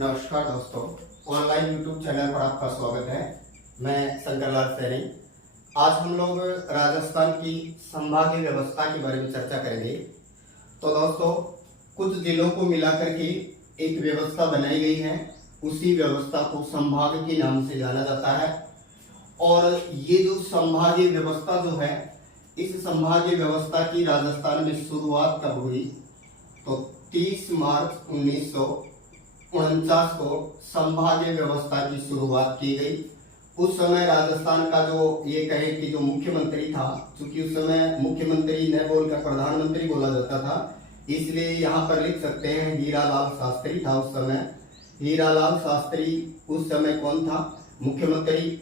नमस्कार दोस्तों, online YouTube channel पर आपका स्वागत है। मैं शंकरलाल सैनी। आज हम लोग राजस्थान की संभागीय व्यवस्था के बारे में चर्चा करेंगे। तो दोस्तों, कुछ जिलों को मिलाकर के एक व्यवस्था बनाई गई है। उसी व्यवस्था को संभाग के नाम से जाना जाता है। और ये जो संभागीय व्यवस्था जो है, इस संभागीय व्यवस्था की राजस्थान में शुरुआत कब हुई? तो 30 मार्च 1949 को संभागीय व्यवस्था की शुरुआत की गई। उस समय राजस्थान का जो ये कहे कि जो मुख्यमंत्री था, चूंकि उस समय मुख्यमंत्री न बोलकर प्रधानमंत्री बोला जाता था, इसलिए यहाँ पर लिख सकते हैं हीरालाल शास्त्री था उस समय। हीरालाल शास्त्री उस समय कौन था? मुख्यमंत्री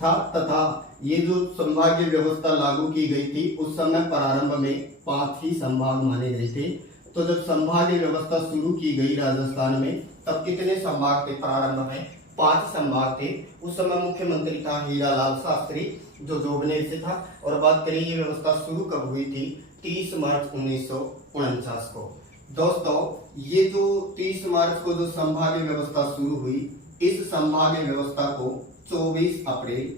था। तथा ये जो संभागीय व्यवस्था लागू की गई थी, उस समय प्रारंभ में 5 ही संभाग माने गए थे। तो जब संभागीय व्यवस्था शुरू की गई राजस्थान में, तब कितने संभाग थे? प्रारंभ में 5 संभाग थे। उस समय मुख्यमंत्री था हीरालाल शास्त्री, जो जोबनेर से था। और बात करें ये व्यवस्था शुरू कब हुई थी? 30 मार्च 1949 को। दोस्तों, ये जो 30 मार्च को जो संभागीय व्यवस्था शुरू हुई, इस संभागीय व्यवस्था को 24 अप्रैल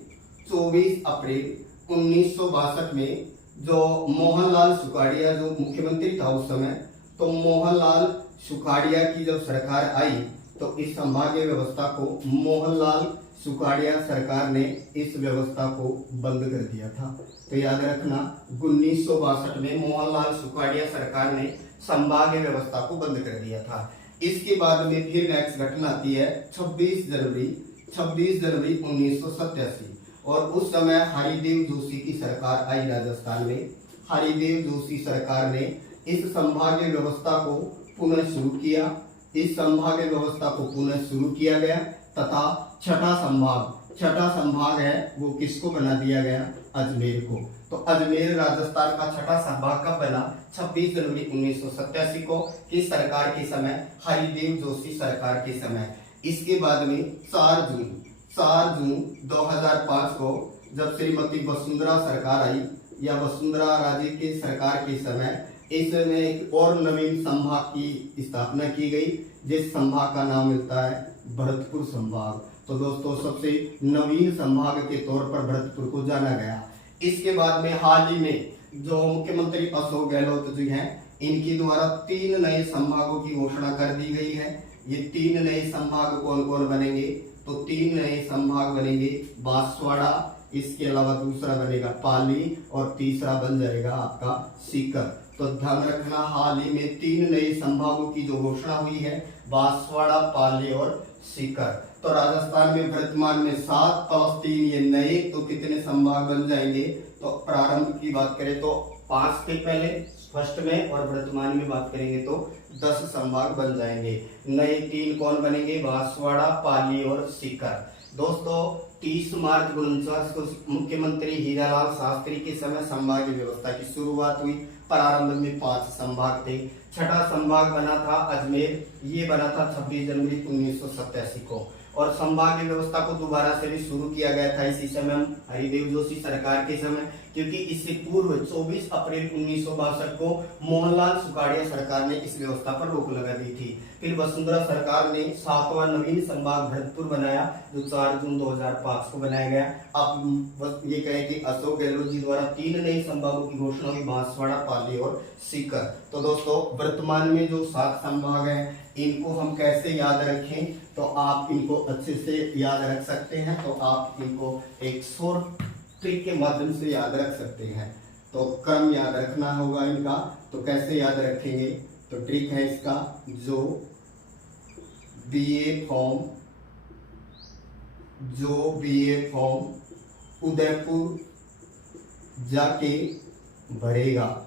1962 में जो मोहनलाल सुखाड़िया जो मुख्यमंत्री था उस समय, तो मोहनलाल सुखाड़िया की जब सरकार आई, तो इस संभागीय व्यवस्था को मोहनलाल सुखाड़िया सरकार ने इस व्यवस्था को बंद कर दिया था। तो याद रखना, 1962 में मोहनलाल सुखाड़िया सरकार ने संभागीय व्यवस्था को बंद कर दिया था। इसके बाद में फिर नेक्स्ट घटना आती है 26 जनवरी 1987। और उस समय हरिदेव जोशी की सरकार आई राजस्थान में। हरिदेव जोशी सरकार ने इस संभागीय व्यवस्था को पुनः शुरू किया। इस संभागीय व्यवस्था को पुनः शुरू किया गया तथा छठा संभाग है वो किसको बना दिया गया? अजमेर को। तो अजमेर राजस्थान का छठा संभाग कब बना? 26 जनवरी 1987 को, किस सरकार के समय? हरिदेव जोशी सरकार के समय। इसके बाद में 4 जून 2005 को जब श्रीमती वसुंधरा सरकार आई, या वसुंधरा राजे की सरकार के समय, इसमें एक और नवीन संभाग की स्थापना की गई, जिस संभाग का नाम मिलता है भरतपुर संभाग। तो दोस्तों, सबसे नवीन संभाग के तौर पर भरतपुर को जाना गया। इसके बाद में हाल ही में जो मुख्यमंत्री अशोक गहलोत जी हैं, इनके द्वारा 3 नए संभागों की घोषणा कर दी गई है। ये 3 नए संभाग कौन कौन बनेंगे? तो 3 नए संभाग बनेंगे बांसवाड़ा, इसके अलावा दूसरा बनेगा पाली, और तीसरा बन जाएगा आपका सीकर। तो ध्यान रखना, हाल ही में 3 नए संभागों की जो घोषणा हुई है, बांसवाड़ा, पाली और सीकर। तो राजस्थान में वर्तमान में 7 + 3 ये नए, तो कितने संभाग बन जाएंगे? तो प्रारंभ की बात करें तो 5 थे पहले फर्स्ट में, और वर्तमान में बात करेंगे तो 10 संभाग बन जाएंगे। नए 3 कौन बनेंगे? बांसवाड़ा, पाली और सीकर। दोस्तों, 30 मार्च 1949 को मुख्यमंत्री हीरालाल शास्त्री के समय संभागीय व्यवस्था की शुरुआत हुई। प्रारंभ में 5 संभाग थे। छठा संभाग बना था अजमेर, ये बना था 26 जनवरी 1987 को। और संभागीय व्यवस्था को दोबारा से भी शुरू किया गया था इसी समय हरिदेव जोशी सरकार के समय, क्योंकि इससे पूर्व 24 अप्रैल 1962 को मोहनलाल सुखाड़िया सरकार ने इस व्यवस्था पर रोक लगा दी थी। फिर वसुंधरा सरकार ने 7वां नवीन संभाग भरतपुर बनाया, जो 4 जून 2005 को बनाया गया। अब ये कहें कि अशोक गहलोत जी द्वारा 3 नए संभागों की घोषणा हुई, बांसवाड़ा, पाली और सीकर। तो दोस्तों, वर्तमान में जो 7 संभाग हैं, इनको हम कैसे याद रखें? तो आप इनको अच्छे से याद रख सकते हैं। तो आप इनको एक शॉर्ट ट्रिक के माध्यम से याद रख सकते हैं। तो क्रम याद रखना होगा इनका। तो कैसे याद रखेंगे? तो ट्रिक है इसका, जो बीए फॉर्म उदयपुर जाके भरेगा,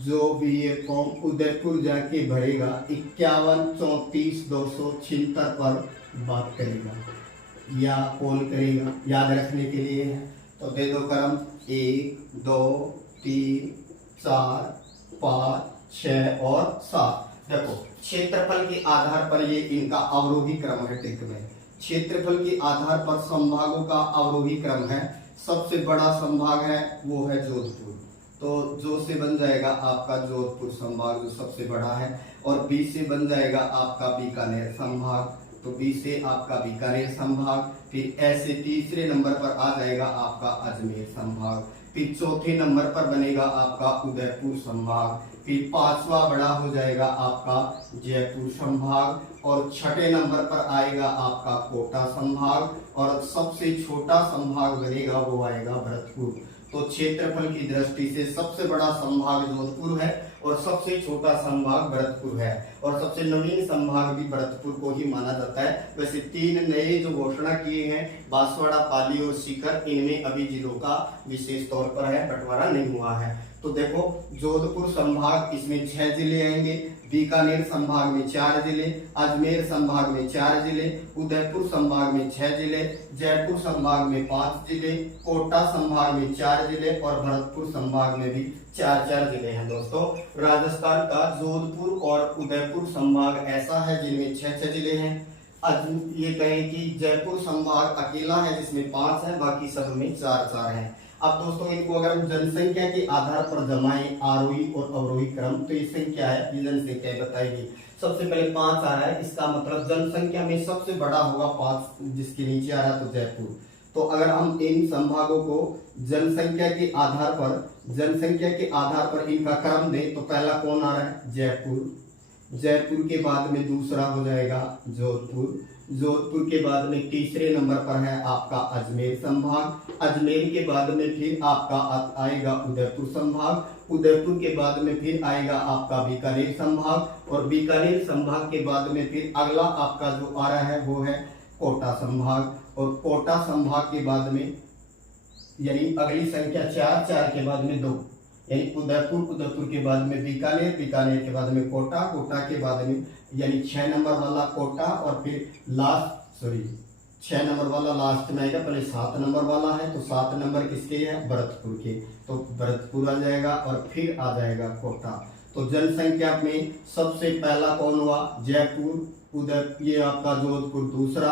जो बीए फॉर्म उदयपुर जाके भरेगा 51 34 276 पर बात करेगा या कॉल करेगा। याद रखने के लिए है तो दे दो क्रम 1 2 3 4 5 6 और 7। देखो, क्षेत्रफल के आधार पर ये इनका अवरोही क्रम है। ट्रिक में क्षेत्रफल के आधार पर संभागों का अवरोही क्रम है। सबसे बड़ा संभाग है वो है जोधपुर। तो जो से बन जाएगा आपका जोधपुर संभाग जो सबसे बड़ा है, और बी से बन जाएगा आपका बीकानेर संभाग, तो बी से आपका बीकानेर संभाग। फिर ऐसे तीसरे नंबर पर आ जाएगा आपका अजमेर संभाग। फिर चौथे नंबर पर बनेगा आपका उदयपुर संभाग। फिर पांचवा बड़ा हो जाएगा आपका जयपुर संभाग, और छठे नंबर पर आएगा आपका कोटा संभाग, और सबसे छोटा संभाग बनेगा वो आएगा भरतपुर। तो क्षेत्रफल की दृष्टि से सबसे बड़ा संभाग जोधपुर है और सबसे छोटा संभाग भरतपुर है, और सबसे नवीन संभाग भी भरतपुर को ही माना जाता है। वैसे 3 नए जो घोषणा किए हैं, बांसवाड़ा, पाली और सीकर, इनमें अभी जिलों का विशेष तौर पर है, बंटवारा नहीं हुआ है। तो देखो जोधपुर संभाग, इसमें 6 जिले आएंगे, बीकानेर संभाग में 4 जिले, अजमेर संभाग में 4 जिले, उदयपुर संभाग में 6 जिले, जयपुर संभाग में 5 जिले, कोटा संभाग में 4 जिले और भरतपुर संभाग में भी 4 जिले हैं। दोस्तों, राजस्थान का जोधपुर और उदयपुर संभाग ऐसा है जिनमें 6 जिले हैं। ये कहें कि जयपुर संभाग अकेला है जिसमें 5 है, बाकी सब में 4 है। अब दोस्तों, इनको अगर हम जनसंख्या के आधार पर जमाएं, आरोही और अवरोही क्रम, तो ये संख्या है, ये जनसंख्या बताएगी। सबसे पहले 5 आ रहा है, इसका मतलब जनसंख्या में सबसे बड़ा होगा 5, जिसके नीचे आ रहा है तो जयपुर। तो अगर हम इन संभागों को जनसंख्या के आधार पर इनका क्रम दें, तो पहला कौन आ रहा है? जयपुर। जयपुर के बाद में दूसरा हो जाएगा जोधपुर। जोधपुर के बाद में तीसरे नंबर पर है आपका अजमेर संभाग। अजमेर के बाद में फिर आपका आएगा उदयपुर संभाग। उदयपुर के बाद में फिर आएगा आपका बीकानेर संभाग, और बीकानेर संभाग के बाद में फिर अगला आपका जो आ रहा है वो है कोटा संभाग। और कोटा संभाग के बाद में यानी अगली संख्या 4 के बाद में 2, यानी उदयपुर के बाद में बीकानेर के बाद में कोटा के बाद में यानी 6 नंबर वाला कोटा, और फिर 6 नंबर वाला लास्ट में आएगा। पहले 7 नंबर वाला है, तो 7 नंबर किसके है? भरतपुर के, तो भरतपुर आ जाएगा और फिर आ जाएगा कोटा। तो जनसंख्या में सबसे पहला कौन हुआ? जयपुर। ये आपका जोधपुर दूसरा,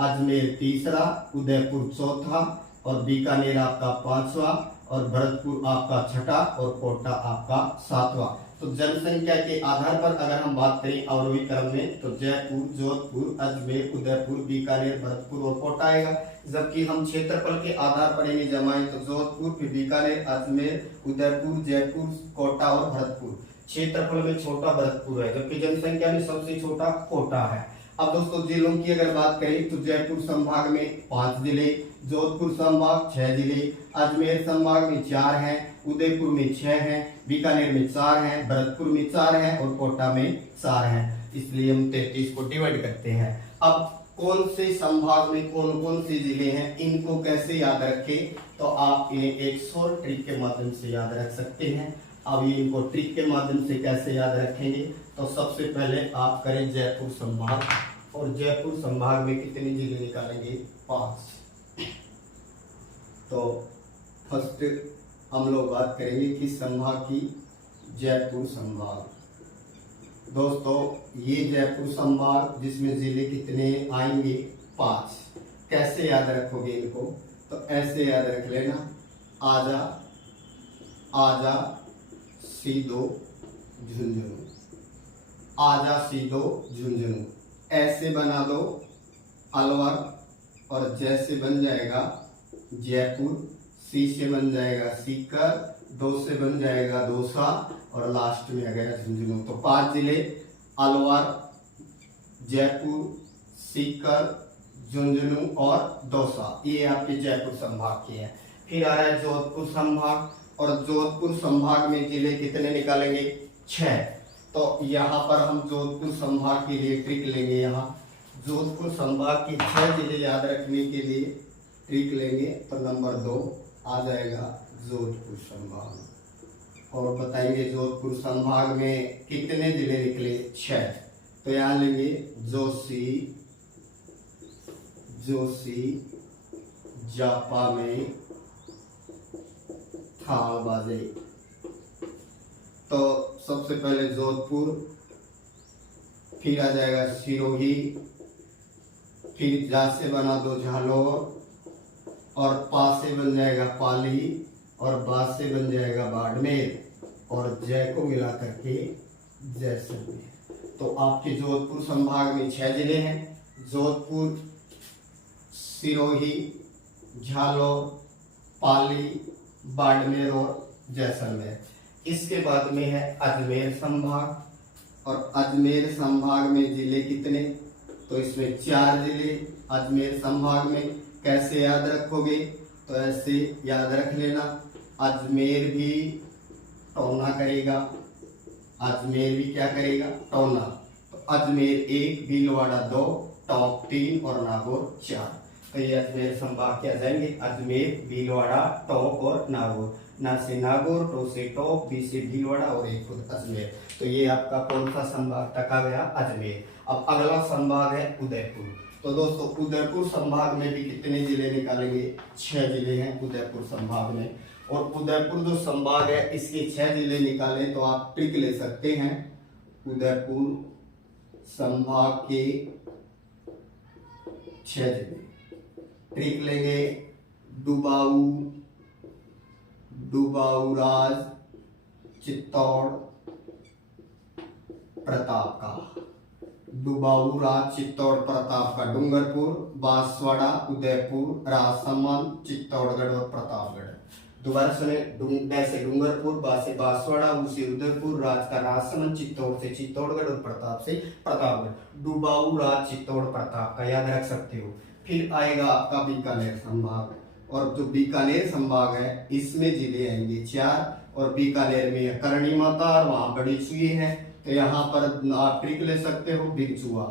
अजमेर तीसरा, उदयपुर चौथा, और बीकानेर आपका 5वां, और भरतपुर आपका 6ठा, और कोटा आपका 7वां। तो जनसंख्या के आधार पर अगर हम बात करें अवरोही क्रम में, तो जयपुर, जोधपुर, अजमेर, उदयपुर, बीकानेर, भरतपुर और कोटा आएगा। जबकि हम क्षेत्रफल के आधार पर इन्हें जमाएं तो जोधपुर, फिर बीकानेर, अजमेर, उदयपुर, जयपुर, कोटा और भरतपुर। क्षेत्रफल में छोटा भरतपुर है, जबकि जनसंख्या में सबसे छोटा कोटा है। अब दोस्तों, जिलों की अगर बात करें तो जयपुर संभाग में 5 जिले, जोधपुर संभाग 6 जिले, अजमेर संभाग में 4 हैं, उदयपुर में 6 हैं, बीकानेर में 4 हैं, भरतपुर में 4 हैं और कोटा में 4 हैं। इसलिए हम 33 को डिवाइड करते हैं। अब कौन से संभाग में कौन कौन से जिले हैं, इनको कैसे याद रखें, तो आप इन्हें एक शॉर्ट ट्रिक के माध्यम से याद रख सकते हैं। अब ये इनको ट्रिक के माध्यम से कैसे याद रखेंगे, तो सबसे पहले आप करें जयपुर संभाग, और जयपुर संभाग में कितने जिले निकालेंगे? 5। तो फर्स्ट हम लोग बात करेंगे किस संभाग की? जयपुर संभाग। दोस्तों, ये जयपुर संभाग जिसमें जिले कितने आएंगे? 5। कैसे याद रखोगे इनको? तो ऐसे याद रख लेना, आजा सीधो झुंझुनू, आजा सीधो झुंझुनू। ऐसे बना दो अलवर, और जैसे बन जाएगा जयपुर, सी से बन जाएगा सीकर, 2 से बन जाएगा दौसा, और लास्ट में आ गया झुंझुनू। तो 5 जिले अलवर, जयपुर, सीकर, झुंझुनू और दौसा, ये आपके जयपुर संभाग के हैं। फिर आ रहा है जोधपुर संभाग, और जोधपुर संभाग में जिले कितने निकालेंगे? 6। तो यहाँ पर हम जोधपुर संभाग के लिए ट्रिक लेंगे। यहाँ जोधपुर संभाग के 6 जिले याद रखने के लिए ट्रिक लेंगे, तो नंबर 2 आ जाएगा जोधपुर संभाग। और बताएंगे जोधपुर संभाग में कितने जिले निकले? 6। तो यहाँ लेंगे जोशी, जापा में थाल बाजे। तो सबसे पहले जोधपुर, फिर आ जाएगा सिरोही, फिर जा से बना दो झालोर, और पा से बन जाएगा पाली, और बाद से बन जाएगा बाड़मेर और जय को मिला करके जैसलमेर। तो आपके जोधपुर संभाग में 6 जिले हैं, जोधपुर, सिरोही, झालोर, पाली, बाड़मेर और जैसलमेर। इसके बाद में है अजमेर संभाग, और अजमेर संभाग में जिले कितने, तो इसमें 4 जिले अजमेर संभाग में। कैसे याद रखोगे, तो ऐसे याद रख लेना, अजमेर भी टोना करेगा, अजमेर भी क्या करेगा, टोना। तो अजमेर 1, भीलवाड़ा 2, टोंक 3 और नागौर 4। तो ये अजमेर संभाग के आ जाएंगे, अजमेर, भीलवाड़ा, टोंक और नागौर। ना से नागौर, टो से टोंक, बी से भीलवाड़ा और एक खुद अजमेर। तो ये आपका कौन सा संभाग तक आ गया, अजमेर। अब अगला संभाग है उदयपुर। तो दोस्तों उदयपुर संभाग में भी कितने जिले निकालेंगे, 6 जिले हैं उदयपुर संभाग में। और उदयपुर जो संभाग है इसके 6 जिले निकालें तो आप ट्रिक ले सकते हैं। उदयपुर संभाग के 6 जिले ट्रिक लेंगे, डुबाऊराज, चित्तौड़, प्रतापगढ़। डुबाऊराज, चित्तौड़, प्रतापगढ़, डूंगरपुर, बांसवाड़ा, उदयपुर, राजसमंद, चित्तौड़गढ़ और प्रतापगढ़। दोबारा सुने, से डूंगरपुर, बा से बांसवाड़ा, उ से उदयपुर, राज का राजसमंद, चित्तौड़ से चित्तौड़गढ़ और प्रताप से प्रतापगढ़। डुबाऊराज, चित्तौड़, प्रताप का याद रख सकते हो। फिर आएगा आपका बीकानेर संभाग, और जो बीकानेर संभाग है इसमें जिले आएंगे 4, और बीकानेर में करणी माता और वहां बड़ी चुई है। तो यहाँ पर आप ट्रिक ले सकते हो, बिगचुआ।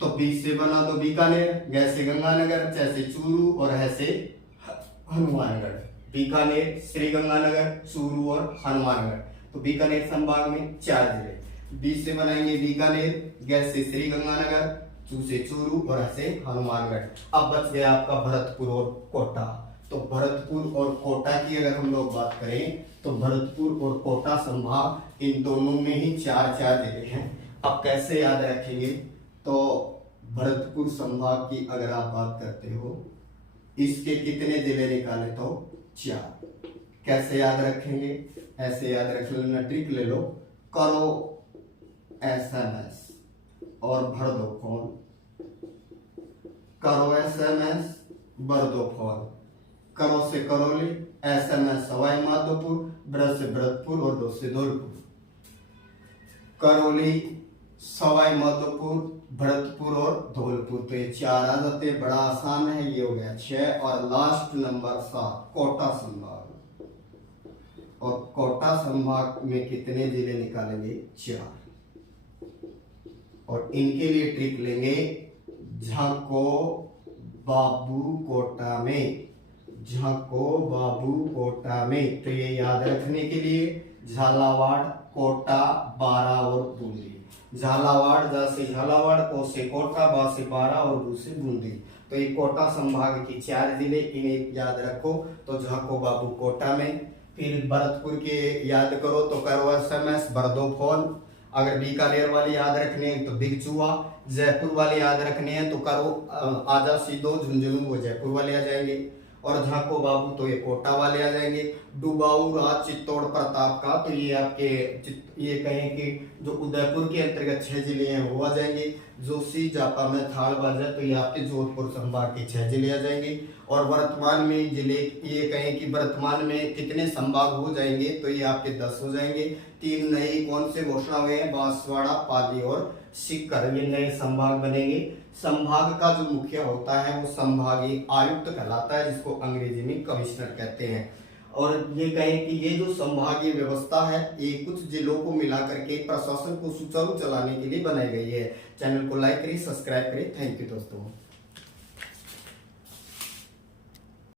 तो बी से बना दो बीकानेर, ग से गंगानगर, च से चूरू और ह से हनुमानगढ़। बीकानेर, श्री गंगानगर, चूरू और हनुमानगढ़। तो बीकानेर संभाग में 4 जिले। बी से बनाएंगे बीकानेर, ग से श्री गंगानगर, चू से चूरू और ह से हनुमानगढ़। अब बच गया आपका भरतपुर और कोटा। तो भरतपुर और कोटा की अगर हम लोग बात करें तो भरतपुर और कोटा संभाग इन दोनों में ही 4-4 जिले हैं। अब कैसे याद रखेंगे, तो भरतपुर संभाग की अगर आप बात करते हो इसके कितने जिले निकाले, तो 4। कैसे याद रखेंगे, ऐसे याद रख लेना, ट्रिक ले लो, करो SMS और भर दो फॉर्म, करो SMS भर दो फॉर्म। करो से करौली, SMS सवाई माधोपुर, ब्रज से भरतपुर और दो से धौलपुर। करौली, सवाई माधोपुर, भरतपुर और धौलपुर। तो ये 4 आ जाते, बड़ा आसान है। ये हो गया 6। और लास्ट नंबर 7 कोटा संभाग। और कोटा संभाग में कितने जिले निकालेंगे, 4। और इनके लिए ट्रिक लेंगे, झाको बाबू कोटा में, झाको बाबू कोटा में। तो ये याद रखने के लिए झालावाड़, कोटा, बारा और बूंदी। झालावाड़, जा से झालावाड़, को से कोटा, बा से बारा और बू से बूंदी। तो ये कोटा संभाग की 4 जिले, इन्हें याद रखो। तो झाको बाबू कोटा में। फिर भरतपुर के याद करो तो करो SMS भर दो फॉर्म। अगर बीकानेर वाले याद रखने हैं तो बिगचुआ, जयपुर वाले याद रखने हैं तो करो आजा सीधो, झुंझुनू वो जयपुर वाले आ जाएंगे। और झाको बाबू तो ये कोटा वाले आ जाएंगे। डुबाऊराज, चित्तौड़, प्रताप का तो ये आपके ये कहें कि जो उदयपुर के अंतर्गत 6 जिले हैं वो आ जाएंगे। जोशी, जापा में थाड़ बाजार तो ये आपके जोधपुर संभाग के 6 जिले आ जाएंगे। और वर्तमान में जिले ये कहें कि वर्तमान में कितने संभाग हो जाएंगे, तो ये आपके 10 हो जाएंगे। 3 नए कौन से घोषणा हुए हैं, बांसवाड़ा, पाली और सीकर, ये नए संभाग बनेंगे। संभाग का जो मुखिया होता है वो संभागीय आयुक्त कहलाता है, जिसको अंग्रेजी में कमिश्नर कहते हैं। और ये कहें कि ये जो संभागीय व्यवस्था है ये कुछ जिलों को मिला करके प्रशासन को सुचारू चलाने के लिए बनाई गई है। चैनल को लाइक करें, सब्सक्राइब करें। थैंक यू दोस्तों।